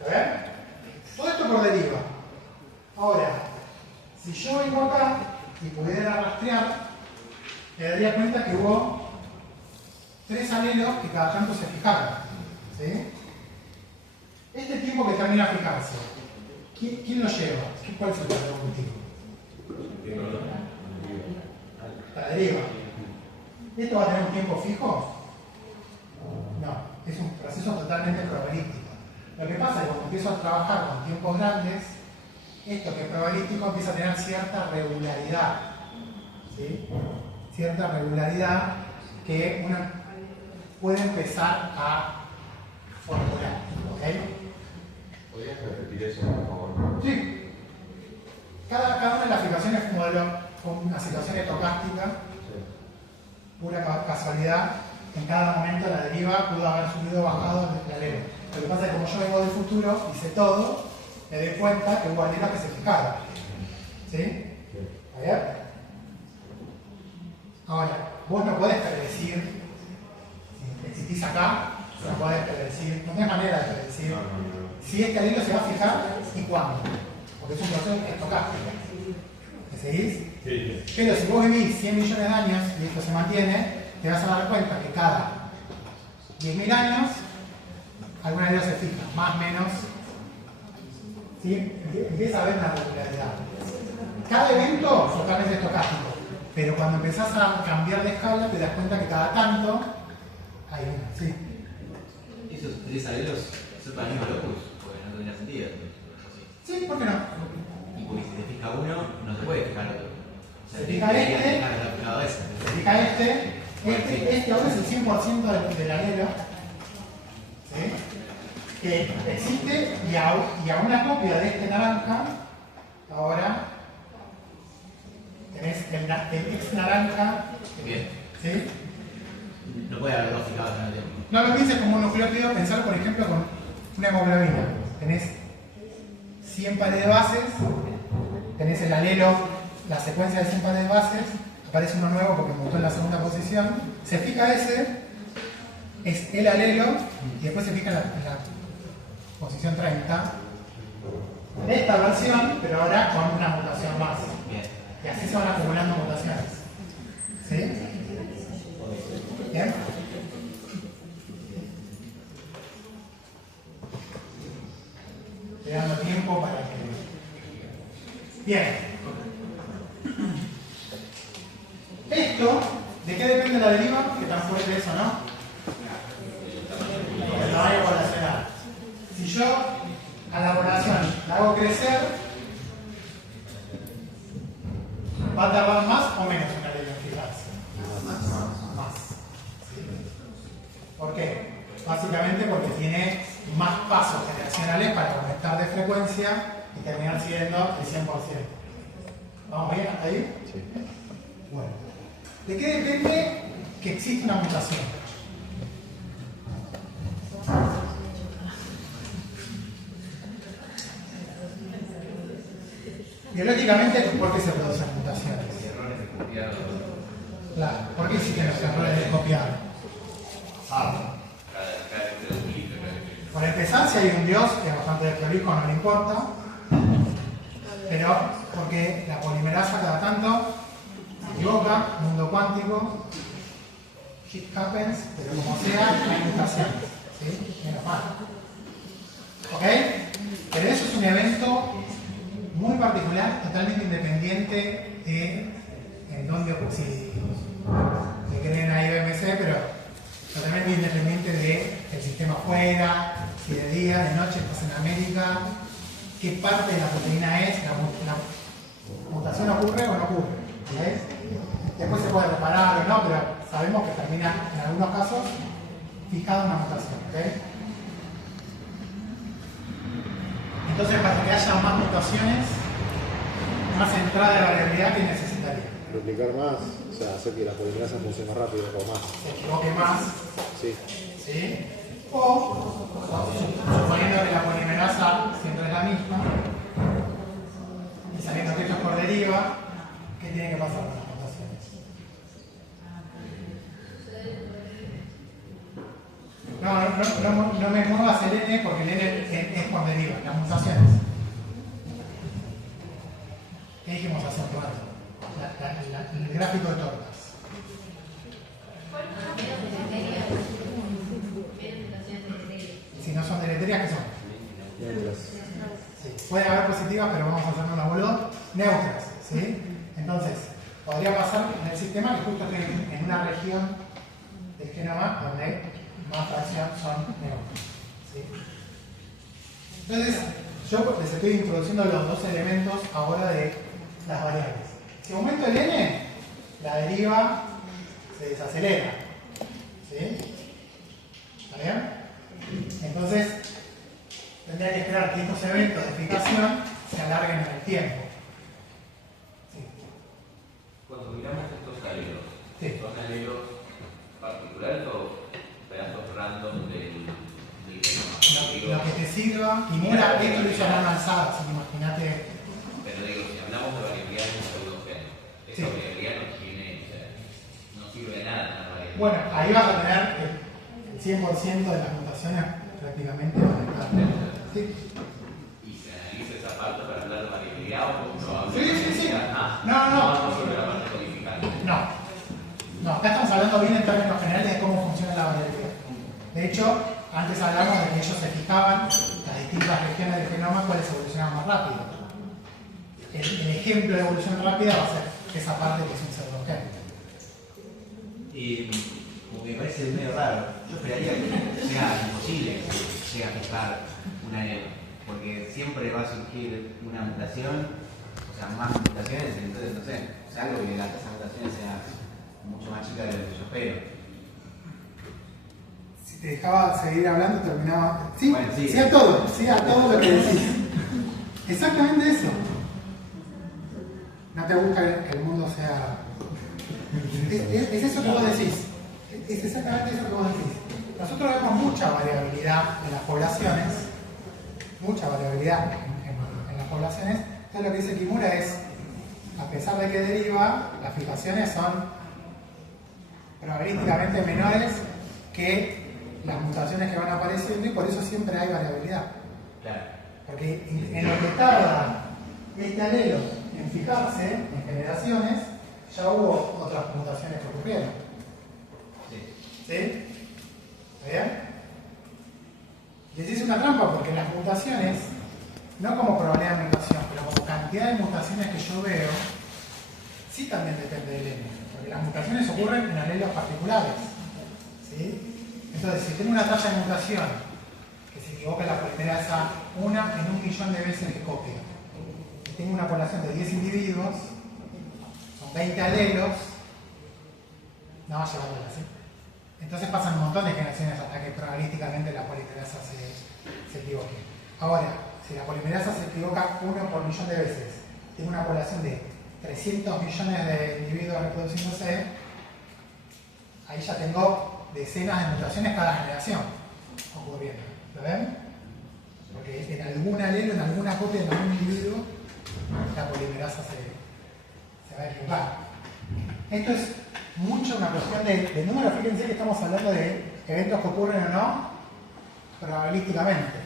¿Ven? Todo esto por deriva. Ahora, si yo vengo acá y pudiera rastrear, me daría cuenta que hubo 3 alelos que cada tanto se fijaron. ¿Sí? Este tiempo que termina a fijarse, ¿quién lo lleva? ¿Cuál es el patrón evolutivo? La deriva. ¿Esto va a tener un tiempo fijo? No, es un proceso totalmente probabilístico. Lo que pasa es que cuando empiezo a trabajar con tiempos grandes, esto que es probabilístico empieza a tener cierta regularidad. ¿Sí? Cierta regularidad que uno puede empezar a formular. ¿Ok? ¿Podrías repetir eso, por favor? Sí. Cada una de las fijaciones es un modelo con una situación estocástica, pura casualidad. En cada momento la deriva pudo haber subido o bajado el alelo. Lo que pasa es que como yo vengo del futuro y sé todo, me doy cuenta que hubo alelos que se fijaron. ¿Sí? ¿Está bien? Ahora, vos no podés predecir, si existís acá, no podés predecir, no tenés manera de predecir si este alelo se va a fijar y cuándo. Porque es un proceso estocástico. ¿Me seguís? Sí. Pero si vos vivís 100 millones de años y esto se mantiene, te vas a dar cuenta que cada 10.000 años algún alelo se fija, más o menos. ¿Sí? Empieza a haber una regularidad. Cada evento es totalmente estocástico, pero cuando empezás a cambiar de escala te das cuenta que cada tanto hay una. ¿Sí? Esos 3 alelos son para el mismo locus, porque no tendría sentido. Sí, ¿por qué no? Y porque si te fija uno, no te puede fijar otro. O sea, Se fija este, se fija este ahora es el 100% del alelo, ¿sí? Que existe y a una copia de este naranja, ahora tenés el ex naranja. Bien. ¿Sí? No puede haber dos fijados al tiempo. No lo pienses como un nucleótido, pensar por ejemplo con una hemoglobina. Tenés 100 pares de bases, tenés el alelo, la secuencia de 100 pares de bases, aparece uno nuevo porque mutó en la segunda posición, se fija ese, es el alelo, y después se fija en la posición 30 de esta versión, pero ahora con una mutación más. Bien. Y así se van acumulando mutaciones. ¿Sí? ¿Bien? Estoy dando tiempo para que... Bien. Esto, ¿de qué depende la deriva? Que tan fuerte es o no. El tamaño poblacional. Si yo a la población la hago crecer, ¿va a tardar más o menos una ley en fijarse? Más. ¿Sí? ¿Por qué? Básicamente porque tiene más pasos generacionales para conectar de frecuencia y terminar siendo el 100%. ¿Vamos bien hasta ahí? Sí. Bueno. ¿De qué depende que existe una mutación? Biológicamente, ¿por qué se producen mutaciones? Errores de copiado. Claro, ¿por qué existen los errores de copiado? Cada vez se duplica. Para empezar, si hay un Dios, que es bastante desprolijo, no le importa, pero porque la polimerasa cada tanto se equivoca, mundo cuántico, shit happens, pero como sea, hay mutaciones, ¿sí? Menos mal. ¿Ok? Pero eso es un evento muy particular, totalmente independiente de en dónde, si creen a IBMC, pero totalmente independiente del sistema afuera, si de día, de noche, estás en América, qué parte de la proteína es, la mutación ocurre o no ocurre. ¿Ves? Después se puede reparar o no, pero sabemos que termina en algunos casos fijada una mutación. ¿Okay? Entonces, para que haya más mutaciones, más entrada de variabilidad que necesitaría. Replicar más, o sea, hacer que la polimerasa funcione más rápido o más. Se equivoque más. Sí. ¿Sí? O, suponiendo que la polimerasa siempre es la misma, y sabiendo que esto es por deriva, ¿qué tiene que pasar con las mutaciones? No me muevas el N porque el N es por deriva, las mutaciones. ¿Qué dijimos hace un rato? El gráfico de tortas. Si no son deleterias, ¿qué son? Neutras. Sí. Puede haber positivas, pero vamos a hacer una boluda. Neutras, ¿sí? Entonces, podría pasar en el sistema que justo estoy en una región del genoma donde más fracción son neutras, ¿sí? Entonces, yo les estoy introduciendo los dos elementos ahora de las variables. Si aumento el n, la deriva se desacelera, ¿sí? ¿Está bien? Entonces, tendría que esperar que estos eventos de fijación se alarguen en el tiempo. Sí. ¿Son alelos particulares o pedazos random del Lo que te sirva, Kimura, esto lo hizo a mano alzada, así que imagínate. Pero digo, si hablamos de variabilidad en un pseudogénero, esa Sí. variabilidad no tiene, o sea, no sirve de nada la variabilidad. Bueno, ahí vas a tener el 100% de las mutaciones prácticamente van a estar. Sí. Y se analiza esa parte para hablar de variabilidad o no habla Sí, de sí, sí. variabilidad. Ah, No. vamos sobre la parte codificante. No, acá estamos hablando bien en términos generales de cómo funciona la variabilidad. De hecho, antes hablamos de que ellos se fijaban las distintas regiones del genoma cuáles evolucionaban más rápido. El ejemplo de evolución rápida va a ser esa parte que es un pseudogénero. Y como me parece medio raro, yo esperaría que sea imposible que llegue a fijar un alelo, porque siempre va a surgir una mutación, o sea, más mutaciones, entonces no sé, salvo que la tasa de mutaciones sea mucho más chica de lo que yo espero. Si te dejaba seguir hablando, terminaba. Sí, Bueno, sí. sí a todo lo que decís. Exactamente eso. No te busca que el mundo sea. Es eso que vos decís. Es exactamente eso que vos decís. Nosotros vemos mucha variabilidad en las poblaciones, mucha variabilidad en las poblaciones. Entonces lo que dice Kimura es, a pesar de que deriva, las fijaciones son probabilísticamente menores que las mutaciones que van apareciendo y por eso siempre hay variabilidad. Claro. Porque en lo que tarda este alelo en fijarse en generaciones, ya hubo otras mutaciones que ocurrieron. Sí. ¿Sí? ¿Está bien? Les hice una trampa porque las mutaciones, no como probabilidad de mutación, pero como cantidad de mutaciones que yo veo, sí también depende del N. Porque las mutaciones ocurren en alelos particulares. ¿Sí? Entonces, si tengo una tasa de mutación que se equivoca la polimerasa una en 1.000.000 de veces que copia, y tengo una población de 10 individuos, son 20 alelos, no va a llevar a ¿sí? Entonces pasan un montón de generaciones hasta que probabilísticamente la polimerasa se equivoque. Ahora, si la polimerasa se equivoca 1 por 1.000.000 de veces, tengo una población de 300 millones de individuos reproduciéndose, ahí ya tengo decenas de mutaciones cada generación ocurriendo. ¿Lo ven? Porque en algún alelo, en alguna copia de algún individuo, la polimerasa se va a equivocar. Esto es mucho una cuestión de número. Fíjense que estamos hablando de eventos que ocurren o no probabilísticamente.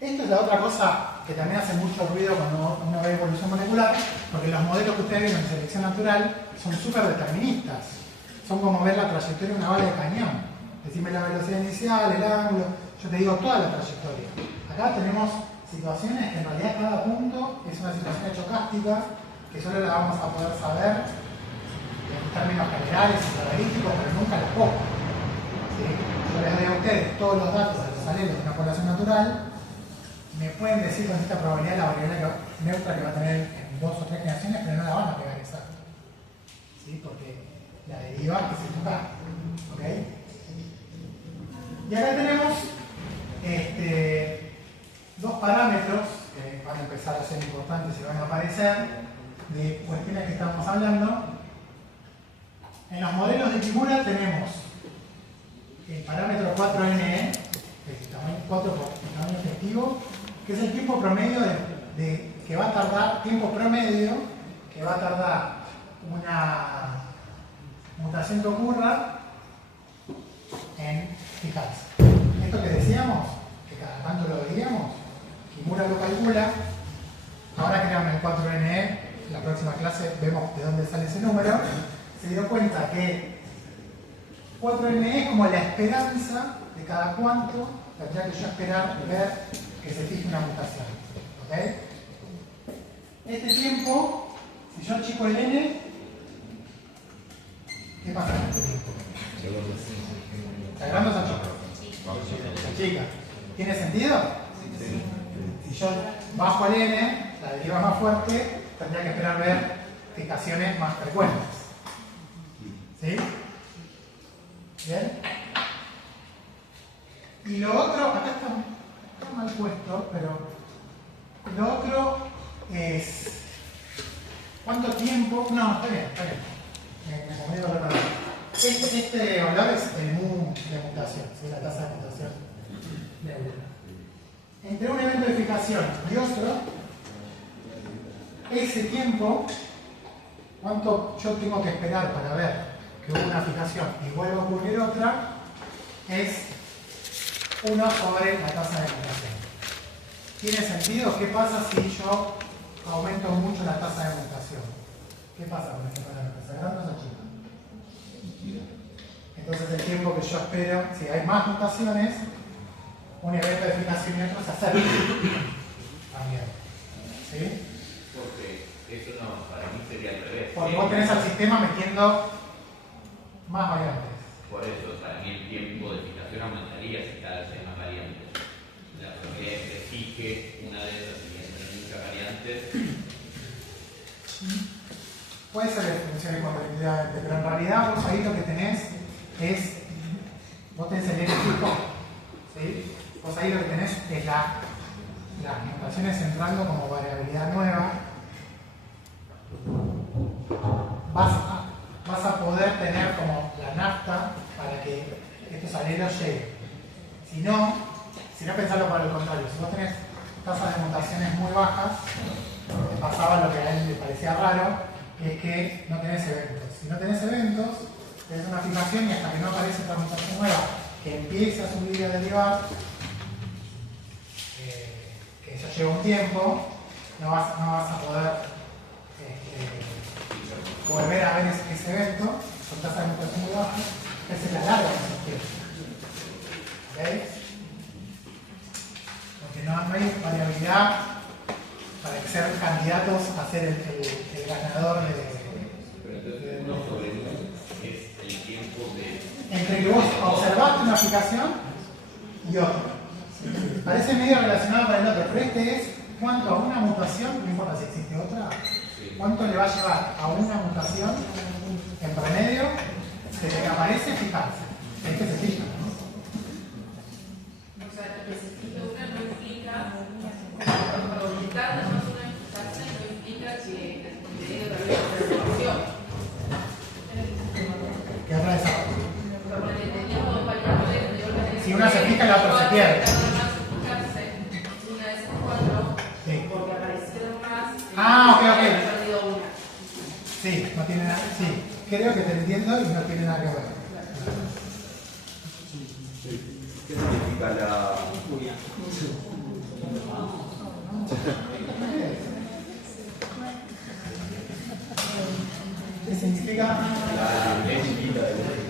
Esto es la otra cosa que también hace mucho ruido cuando uno ve evolución molecular, porque los modelos que ustedes vieron en selección natural son súper deterministas. Son como ver la trayectoria de una bala de cañón. Decime la velocidad inicial, el ángulo, yo te digo toda la trayectoria. Acá tenemos situaciones que en realidad cada punto es una situación estocástica que solo la vamos a poder saber en términos generales y probabilísticos, pero nunca la poco. ¿Sí? Yo les doy a ustedes todos los datos de los alelos de una población natural, me pueden decir con esta probabilidad la variabilidad neutra que va a tener en 2 o 3 generaciones, pero no la van a pegar exacta. ¿Sí? Porque la deriva es estocar. ¿Ok? Y acá tenemos dos parámetros que van a empezar a ser importantes y van a aparecer de cuestiones que estamos hablando. En los modelos de Kimura tenemos el parámetro 4NE, el tamaño 4 por el tamaño efectivo, que es el tiempo promedio que va a tardar, tiempo promedio que va a tardar una mutación que ocurra en fijarse. Esto que decíamos, que cada tanto lo veíamos, Kimura lo calcula, ahora crearon el 4NE, en la próxima clase vemos de dónde sale ese número, se dio cuenta que 4NE es como la esperanza de cada cuánto tendría que yo esperar ver que se fije una mutación. ¿Ok? Este tiempo, si yo achico el N, ¿qué pasa en este tiempo? ¿Se agranda o se achica? Se achica. ¿Tiene sentido? Sí. Si yo bajo el N, la deriva más fuerte, tendría que esperar ver fijaciones más frecuentes. ¿Sí? ¿Bien? Y lo otro, acá está mal puesto, pero lo otro es ¿cuánto tiempo? No, está bien. como digo, este valor es el mu de mutación, ¿sí? La tasa de mutación de una. Entre un evento de fijación y otro, ese tiempo, cuánto yo tengo que esperar para ver que hubo una fijación y vuelve a ocurrir otra, es 1 sobre la tasa de mutación. ¿Tiene sentido? ¿Qué pasa si yo aumento mucho la tasa de mutación? ¿Qué pasa con este parámetro? ¿Se agranda o se achica? Entonces el tiempo que yo espero, si hay más mutaciones, un evento de fijación y otro se acerca también. ¿Sí? Porque eso no, para mí sería al revés. Porque vos tenés al sistema metiendo más variantes. Por eso, para mí el tiempo de fijación aumentaría si cada vez hay más variantes. La probabilidad de que fije una de esas y entre muchas variantes. Puede ser que funcione competitivamente, pero en realidad vos ahí lo que tenés es, vos tenés el N fijo, ¿sí? Vos ahí lo que tenés es las mutaciones entrando como variabilidad nueva. Vas a poder tener como la nafta para que estos alelos lleguen. Si no pensarlo por el contrario, si vos tenés tasas de mutaciones muy bajas, te pasaba lo que a él le parecía raro, que es que no tenés eventos. Si no tenés eventos, tenés una fijación y hasta que no aparece otra mutación nueva que empiece a subir y a derivar, que eso lleva un tiempo, no vas a poder volver a ver ese evento con tasa de mutación muy baja, esa es la larga de esos tiempos. ¿Veis? Porque no hay variabilidad para ser candidatos a ser el ganador Pero entonces uno sobre uno es el tiempo de... entre que vos observaste una aplicación y otra. Parece medio relacionado con el otro, pero este es cuánto a una mutación, no importa si existe otra, cuánto le va a llevar a una mutación en promedio desde que aparece fijarse. Este se fija, ¿no? O sea, que se fije una no implica, para ubicar nada más una fijarse no implica que el contenido también es de resolución. ¿Qué otra es ahora? Porque teníamos dos variables de orden. Si una se fija, la otra se pierde. Una de esas cuatro, Sí. porque aparecieron más. Ah, ok. Perdido una. Sí, no tiene nada. Sí, creo que te entiendo y no tiene nada que ver. ¿Qué significa la ¿Qué significa? la chiquita de